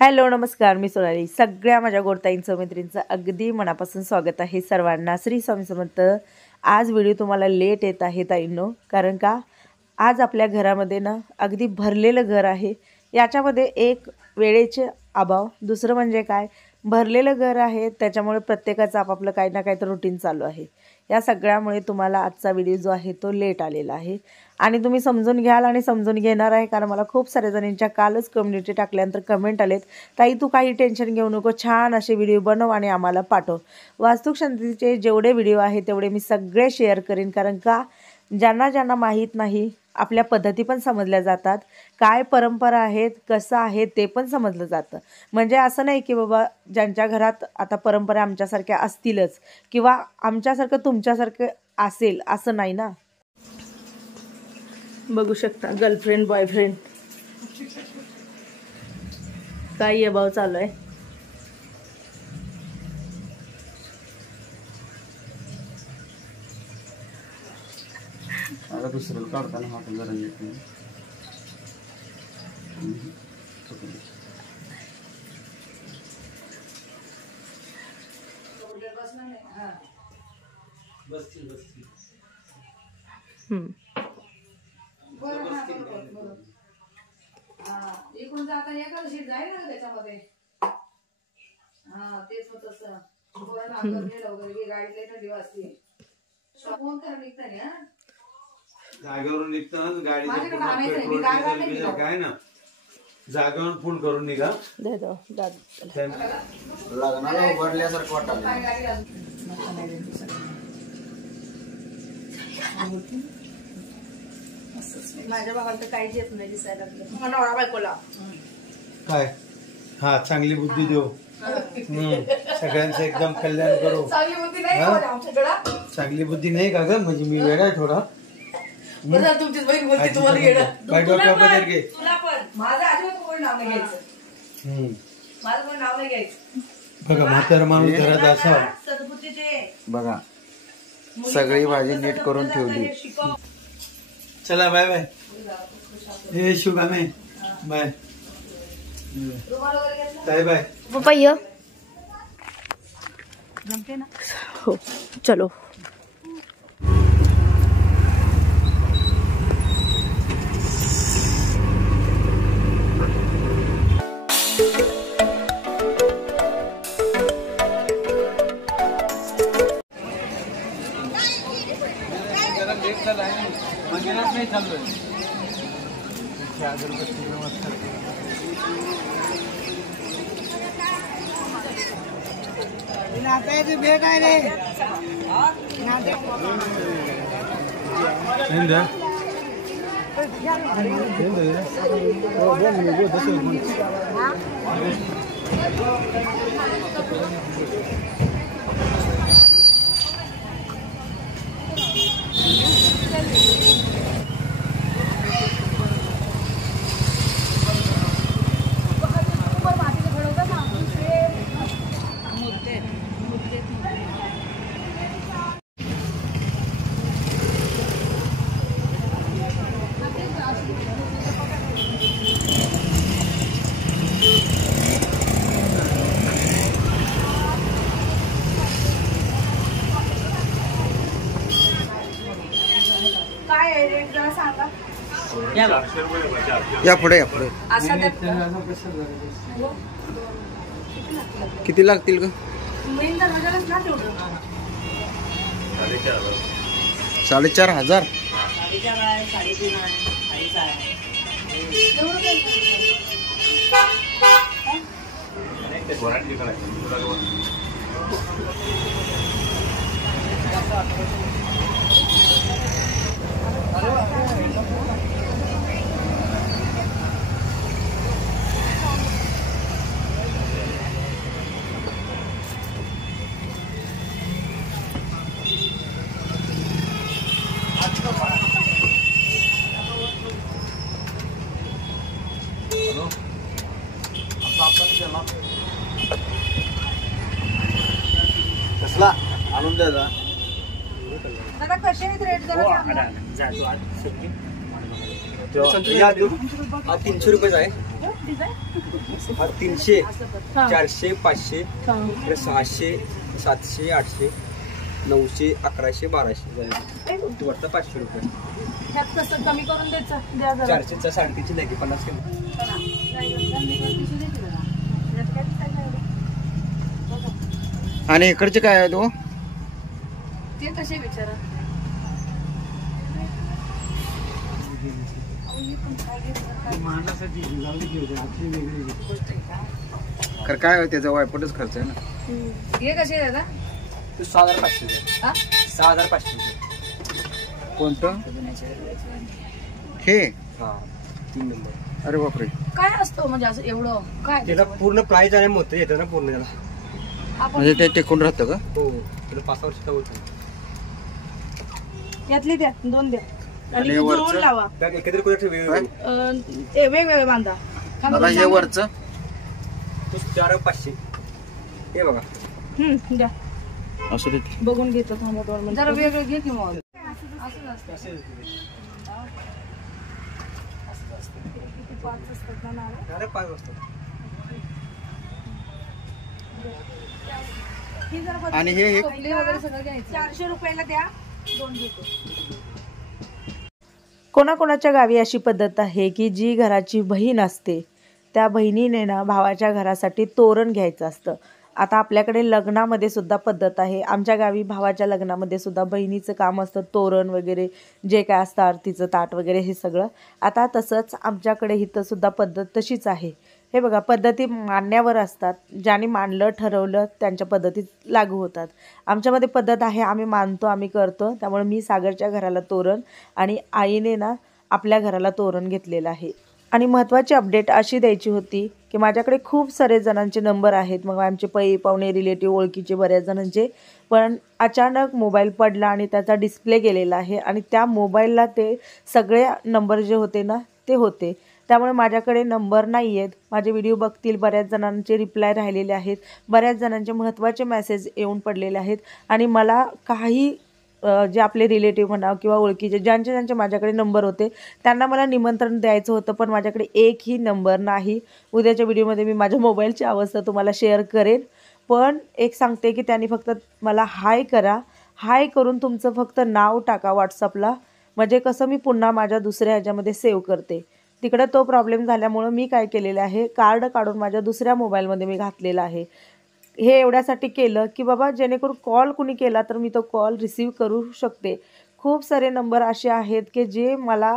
Hello नमस्कार, मी सोनाली. सगळ्या माझ्या गोडताईंचं मैत्रिणींचं अगदी मनापासून स्वागत आहे सर्वांना. श्री स्वामी समर्थ. आज व्हिडिओ तुम्हाला लेट येत आहे ताईंनो, कारण का आज आपल्या घरामध्ये ना अगदी भरलेलं घर आहे. याच्यामध्ये एक वेळेचे अभाव, दुसरं म्हणजे काय, भरलेलं घर आहे, त्याच्यामुळे प्रत्येकाचं आपापलं काही ना काही तर रुटीन चालू आहे. या सगळ्यामुळे तुम्हाला आजचा व्हिडिओ जो आहे तो लेट आलेला आहे आणि तुम्ही समजून घ्याल आणि समजून घेणार आहे, कारण मला खूप साऱ्या जणींच्या कालच कम्युनिटी टाकल्यानंतर कमेंट आलेत, ताई तू काही टेन्शन घेऊ नको, छान असे व्हिडिओ बनव आणि आम्हाला पाठव. वास्तुशांतीचे जेवढे व्हिडिओ आहेत तेवढे मी सगळे शेअर करीन, कारण का ज्यांना माहीत नाही, आपल्या पद्धती पण समजल्या जातात, काय परंपरा आहेत, कसं आहे ते पण समजलं जातं. म्हणजे असं नाही की बाबा ज्यांच्या घरात आता परंपरा आमच्यासारख्या असतीलच किंवा आमच्यासारखं तुमच्यासारखं असेल असं नाही ना. बघू शकता गर्लफ्रेंड बॉयफ्रेंड काही अभाव चालू आहे. आता दुसरं काढताना हात जरा येत नाही. इकडून जाता एखादं शीट जाईल ना त्याच्यामध्ये. हा तेच होत असं वगैरे गाडीला थंडी वाजते. फोन करा निघताना हा जागेवरून निघताना गाडी काय ना जागेवरून फोन करून निघा. लग्नाला उभारल्यासारखं वाटतं. माझ्या भावाला तर काहीच येत नाही दिसायला लागलं. नवरा बायकोला काय हा चांगली बुद्धी देऊ, सगळ्यांचं एकदम कल्याण करू. चांगली बुद्धी नाही आमच्याकडं. चांगली बुद्धी नाही का ग, म्हणजे मी वेडा आहे थोडा. तुमचीच बहीण बोलते तुम्हाला येणं. काय डोक्यावर बदल घे. तुला पण माझं अजिबात कोणी नाव नाही घ्यायचं. माझं कोणी नाव नाही घ्यायचं. बघा म्हातार माणूस घरात असा सद्बुद्धीचे बघा सगळी भाजी नीट करून ठेवली. चला बाय बाय. हे शुभामे बाय बाय बाय. पप्पा ये. जमते ना. हो चलो. मंदिरात नाही चाललोय. नात्याची भेट आहे रे. काय आहे रेट जरा सांगा. या पुढे या पुढे. किती लागतील ग? मेन दरवाजालाच ना तेवढं. 4,500. कसला आणून द्यायचा. दादा कसे आहेत रेट जरा सांगा. 300 रुपये आहे. हा 300 400 500 इकडे 600 700 800 900 1100 1200 वरता 500 रुपये. ह्यात कसं कमी करून द्यायचं द्या जरा. 400चा 350 नाही 50 किलो. आणि इकडचे काय आहे तो? ते कसे विचारा. खरं काय आहे त्याचा वायपटच खर्च आहे ना. हे कसे आहे दादा? तो 6500 रुपये. हा? 6500 रुपये. कोणतं हे? हा 3 नंबर. अरे बापरे. काय असतं म्हणजे असं एवढं काय त्याला पूर्ण प्राइस आणि मोठं येतं ना पूर्ण त्याला. म्हणजे ते टिकून राहतं का? हो त्याला 5 वर्षाचा होतं. यातली द्या 2 द्या आणि आणि जुळवून वरचं? लावा. बॅग एकत्रित करून ठेव. वेगवेगळे बांधा. आता हे वरचं तो 4500. हे बघा द्या असं ते बघून घेतो थांबा 2 मिनिटं. जरा वेगळं घे की मग. अरे 5 वाजता. आणि हे टोपली वगैरे सगळं घ्यायचं. 400 रुपयाला द्या 2 घेतो. कोणाकोणाच्या गावी अशी पद्धत आहे की जी घराची बहीण असते त्या बहिणीने ना भावाच्या घरासाठी तोरण घ्यायचं असतं. आता आपल्याकडे लग्नामध्ये सुद्धा पद्धत आहे. आमच्या गावी भावाच्या लग्नामध्ये सुद्धा बहिणीचं काम असतं तोरण वगैरे जे काय असतं आरतीचं ताट वगैरे हे सगळं. आता तसंच आमच्याकडे इथं सुद्धा पद्धत तशीच आहे. हे बघा पद्धती मानण्यावर असतात. ज्याने मानलं ठरवलं त्यांच्या पद्धती लागू होतात. आमच्यामध्ये पद्धत आहे आम्ही मानतो आम्ही करतो. त्यामुळे मी सागरच्या घराला तोरण आणि आईने ना आपल्या घराला तोरण घेतलेलं आहे. आणि महत्त्वाची अपडेट अशी द्यायची होती की माझ्याकडे खूप सारे जणांचे नंबर आहेत. मग आमचे पै पाहुणे रिलेटिव्ह ओळखीचे बऱ्याच जणांचे. पण अचानक मोबाईल पडला आणि त्याचा डिस्प्ले गेलेला आहे आणि त्या मोबाईलला ते सगळे नंबर जे होते ना ते होते. त्यामुळे माझ्याकडे नंबर नाही आहेत. माझे व्हिडिओ बघतील बऱ्याच जणांचे रिप्लाय राहिलेले आहेत. बऱ्याच जणांचे महत्त्वाचे मेसेज येऊन पडलेले आहेत. आणि मला काही जे आपले रिलेटिव्ह म्हणा किंवा ओळखीचे ज्यांचे माझ्याकडे नंबर होते त्यांना मला निमंत्रण द्यायचं होतं. पण माझ्याकडे एकही नंबर नाही. उद्याच्या व्हिडिओमध्ये मी माझ्या मोबाईलची अवस्था तुम्हाला शेअर करेन. पण एक सांगते की त्यांनी फक्त मला हाय करा. हाय करून तुमचं फक्त नाव टाका व्हॉट्सअपला. म्हणजे कसं मी पुन्हा माझ्या दुसऱ्या ह्याच्यामध्ये सेव्ह करते. तिकडं तो प्रॉब्लेम झाल्यामुळं मी काय केलेलं आहे कार्ड काढून माझ्या दुसऱ्या मोबाईलमध्ये मी घातलेलं आहे. हे एवढ्यासाठी केलं की बाबा जेणेकरून कॉल कुणी केला तर मी तो कॉल रिसीव करू शकते. खूप सारे नंबर असे आहेत की जे मला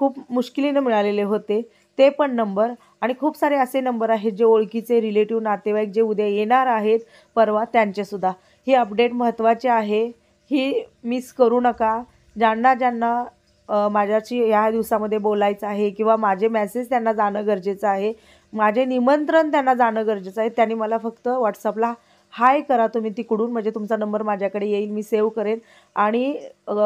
खूप मुश्किलीनं मिळालेले होते ते पण नंबर. आणि खूप सारे असे नंबर आहेत जे ओळखीचे रिलेटिव्ह नातेवाईक जे उद्या येणार आहेत परवा त्यांचेसुद्धा. ही अपडेट महत्त्वाची आहे. ही मिस करू नका. ज्यांना माझ्याशी ह्या दिवसामध्ये बोलायचं आहे किंवा माझे मेसेज त्यांना जाणं गरजेचं आहे. माझे निमंत्रण त्यांना जाणं गरजेचं आहे. त्यांनी मला फक्त व्हॉट्सअपला हाय करा तुम्ही तिकडून. म्हणजे तुमचा नंबर माझ्याकडे येईल मी सेव्ह करेन. आणि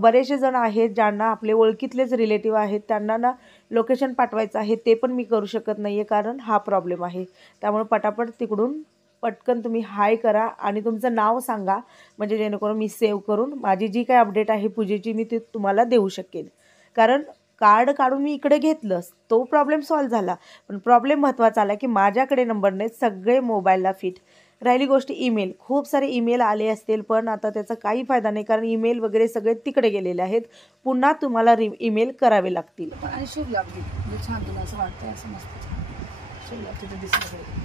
बरेचसे जण आहेत ज्यांना आपले ओळखीतलेच रिलेटिव्ह आहेत त्यांना ना लोकेशन पाठवायचं आहे ते पण मी करू शकत नाही आहे कारण हा प्रॉब्लेम आहे. त्यामुळे पटापट तिकडून पटकन तुम्ही हाय करा आणि तुमचं नाव सांगा. म्हणजे जेणेकरून मी सेव्ह करून माझी जी काही अपडेट आहे पूजेची मी ती तुम्हाला देऊ शकेन. कारण कार्ड काढून मी इकडे घेतलं तो प्रॉब्लेम सॉल्व्ह झाला. पण प्रॉब्लेम महत्त्वाचा आला की माझ्याकडे नंबर नाहीत सगळे मोबाईलला फिट. राहिली गोष्ट ईमेल. खूप सारे ईमेल आले असतील पण आता त्याचा काही फायदा नाही कारण ईमेल वगैरे सगळे तिकडे गेलेले आहेत. पुन्हा तुम्हाला ईमेल करावे लागतील. आणि शुभ लागली म्हणजे छान तुला असं वाटतंय असं मस्त शुभ लागते ते दिसलं पाहिजे.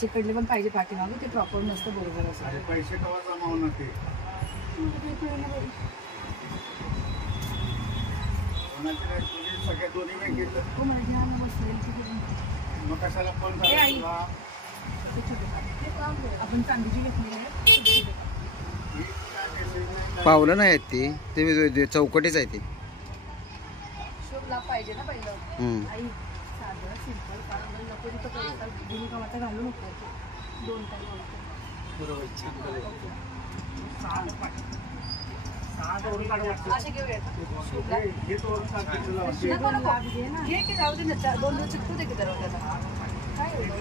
चिकडले पण पाहिजे पाठीमागं ते प्रॉपर नसतं बरोबर असं. पैसे कवा जमा होणार ते सगळ्या दोन्ही बँकेत हो मला घ्या ना बसलेली मग कशाला फोन ए आई आपण चांदीची घेतली आहे. पावलं नाही आहेत ते चौकटीच आहे ते. शुभ लाभ पाहिजे ना पहिलं. आई साधं सिंपल कारण नको तिथं पैसा दोन्ही कामाचा घालू नको 2 टाइम बरोबर छान. असे घेऊया शुभ लाभ घे की जाऊ दे ना 2 दिवस चिकटू दे की दरवाजाला. काय एवढं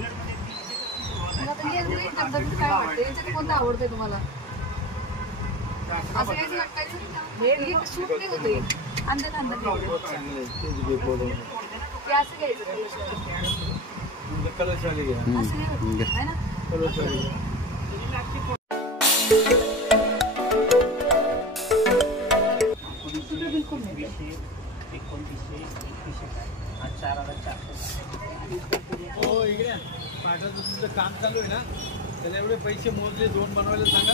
मला आता काय वाटतं याच्यात कोणतं आवडतंय तुम्हाला असं काहीच वाटतं हे सूट नाही होते अंदाज ते असं घ्यायचं का? कलशवाली घ्या. असं घ्यायचं आहे ना? कलशवाली घ्या. बिलकुल नाही. हो इकडे या. पाटाचं तुमचं काम चालू आहे ना, त्याला एवढे पैसे मोजले 2 बनवायला सांगा.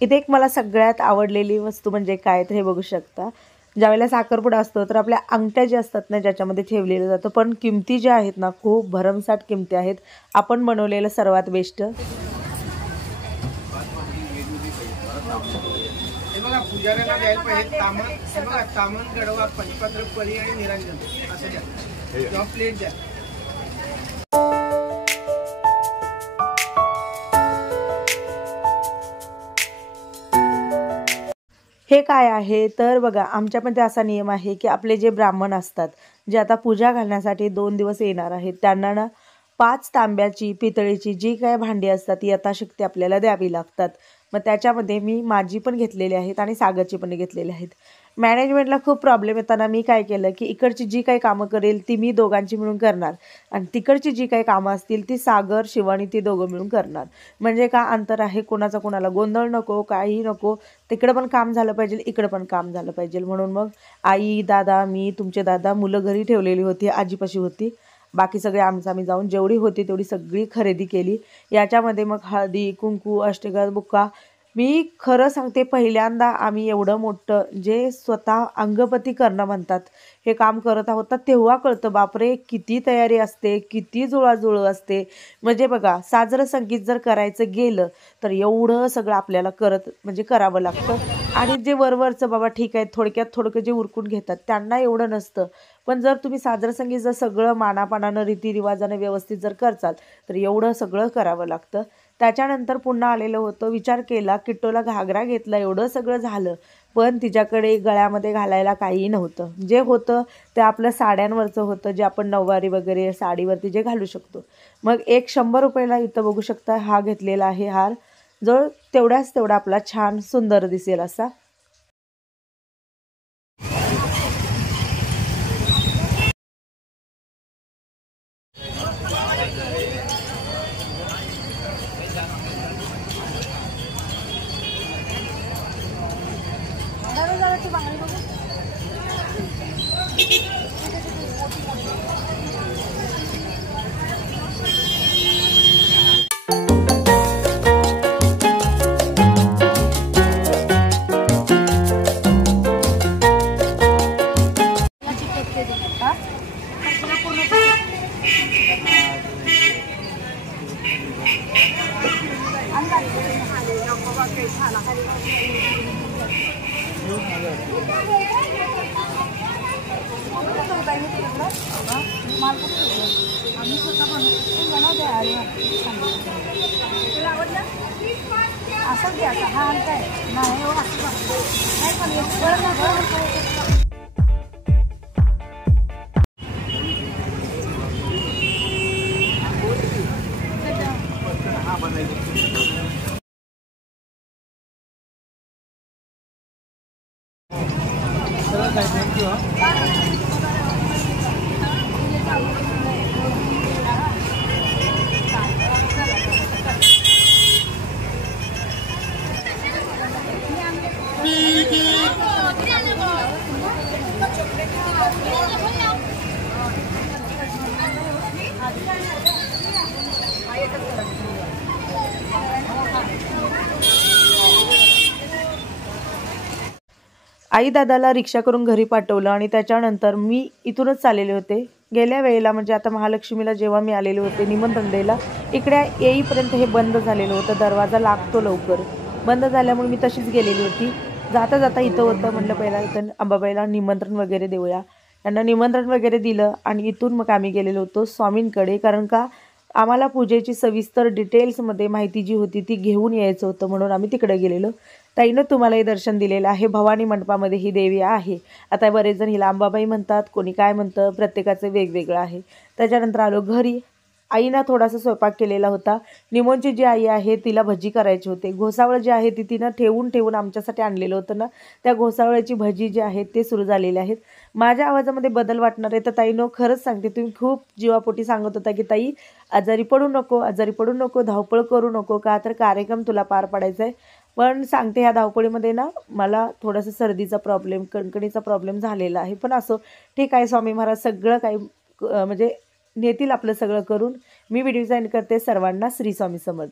इथे एक मला सगळ्यात आवडलेली वस्तू म्हणजे काय तर हे बघू शकता. ज्यावेळेला साखरपुडा असतो तर आपल्या अंगठ्या ज्या असतात ना ज्याच्यामध्ये ठेवलेलं जातं, पण किमती ज्या आहेत ना खूप भरमसाठ किमती आहेत. आपण बनवलेलं सर्वात बेस्ट. हे बघा पुजाऱ्यांना द्यायला पाहिजे तामण. हे बघा तामण, गडवा, पंचपात्र, परी आणि निरंजन असं द्या किंवा प्लेट द्या. हे काय आहे तर बघा, आमच्यामध्ये असा नियम आहे की आपले जे ब्राह्मण असतात जे आता पूजा घालण्यासाठी 2 दिवस येणार आहेत त्यांना ना 5 तांब्याची पितळीची जी काय भांडी असतात ती यथाशक्ती आपल्याला द्यावी लागतात. मग त्याच्यामध्ये मी माझी पण घेतलेली आहेत आणि सागरची पण घेतलेली आहेत. मॅनेजमेंटला खूप प्रॉब्लेम येताना मी काय केलं की इकडची जी काही कामं करेल ती मी दोघांची मिळून करणार आणि तिकडची जी काही कामं असतील ती सागर शिवानी ती दोघं मिळून करणार. म्हणजे का अंतर आहे, कोणाचा कोणाला गोंधळ नको, काही नको. तिकडं पण काम झालं पाहिजे, इकडं पण काम झालं पाहिजे. म्हणून मग आई, दादा, मी, तुमचे दादा, मुलं घरी ठेवलेली होती, आजीपाशी होती. बाकी सगळे आम्ही जाऊन जेवढी होती तेवढी सगळी खरेदी केली. याच्यामध्ये मग हळदी, कुंकू, अष्टगंध, बुक्का. मी खरं सांगते पहिल्यांदा आम्ही एवढं मोठं जे स्वतः अंगपती करणं म्हणतात हे काम करत आहोत तर तेव्हा कळतं बापरे किती तयारी असते, किती जुळाजुळव असते. म्हणजे बघा साजरं संगीत जर करायचं गेलं तर एवढं सगळं आपल्याला म्हणजे करावं लागतं. आणि जे वरवरचं बाबा ठीक आहे थोडक्यात थोडकं जे उरकून घेतात त्यांना एवढं नसतं. पण जर तुम्ही साजरं संगीत जर सगळं मानापानानं रीतिरिवाजानं व्यवस्थित जर करचाल तर एवढं सगळं करावं लागतं. त्याच्यानंतर पुन्हा आलेलं होतं, विचार केला किट्टोला घागरा घेतला, एवढं सगळं झालं पण तिच्याकडे गळ्यामध्ये घालायला काहीही नव्हतं. जे होतं ते आपलं साड्यांवरचं होतं जे आपण नऊवारी वगैरे साडीवरती जे घालू शकतो. मग एक 100 रुपयाला इथं बघू शकता हा घेतलेला आहे हार, जो तेवढा आपला छान सुंदर दिसेल असा. असं घ्यायचा हा काय नाही आई दादाला रिक्षा करून घरी पाठवलं आणि त्याच्यानंतर मी इथूनच चाललेले होते. गेल्या वेळेला म्हणजे आता महालक्ष्मीला जेव्हा मी आलेले होते निमंत्रण द्यायला, इकडे येईपर्यंत हे बंद झालेलं होतं. दरवाजा लागतो लवकर, बंद झाल्यामुळे मी तशीच गेलेली होती. जाता जाता इथं होतं, म्हटलं पहिला इथं अंबाबाईला निमंत्रण वगैरे देऊया. त्यांना निमंत्रण वगैरे दिलं आणि इथून मग आम्ही गेलेलो होतो स्वामींकडे. कारण का आम्हाला पूजेची सविस्तर डिटेल्समध्ये माहिती जी होती ती घेऊन यायचं होतं, म्हणून आम्ही तिकडे गेलेलो. ताईनं तुम्हालाही दर्शन दिलेलं आहे. भवानी मंडपामध्ये ही देवी आहे. आता बरेच जण हिला अंबाबाई म्हणतात, कोणी काय म्हणतं, प्रत्येकाचं वेगवेगळं आहे. त्याच्यानंतर आलो घरी. आईनं थोडासा स्वयंपाक केलेला होता. निमोनची जी आई आहे तिला भजी करायची होते. घोसावळ जी आहे ती तिनं ठेवून आमच्यासाठी आणलेलं होतं ना, त्या घोसावळ्याची भजी जी आहेत ते सुरू झालेले आहेत. माझ्या आवाजामध्ये बदल वाटणार आहे तर ताईनो खरंच सांगते, तुम्ही खूप जीवापोटी सांगत होता की ताई आजारी पडू नको, धावपळ करू नको, का तर कार्यक्रम तुला पार पाडायचा आहे. पण सांगते ह्या धावपळीमध्ये ना मला थोडंसं सर्दीचा प्रॉब्लेम, कणकणीचा प्रॉब्लेम झालेला आहे. पण असो ठीक आहे, स्वामी महाराज सगळं काही म्हणजे नेतील आपलं सगळं करून. मी व्हिडिओ एंड करते. सर्वांना श्री स्वामी समर्थ.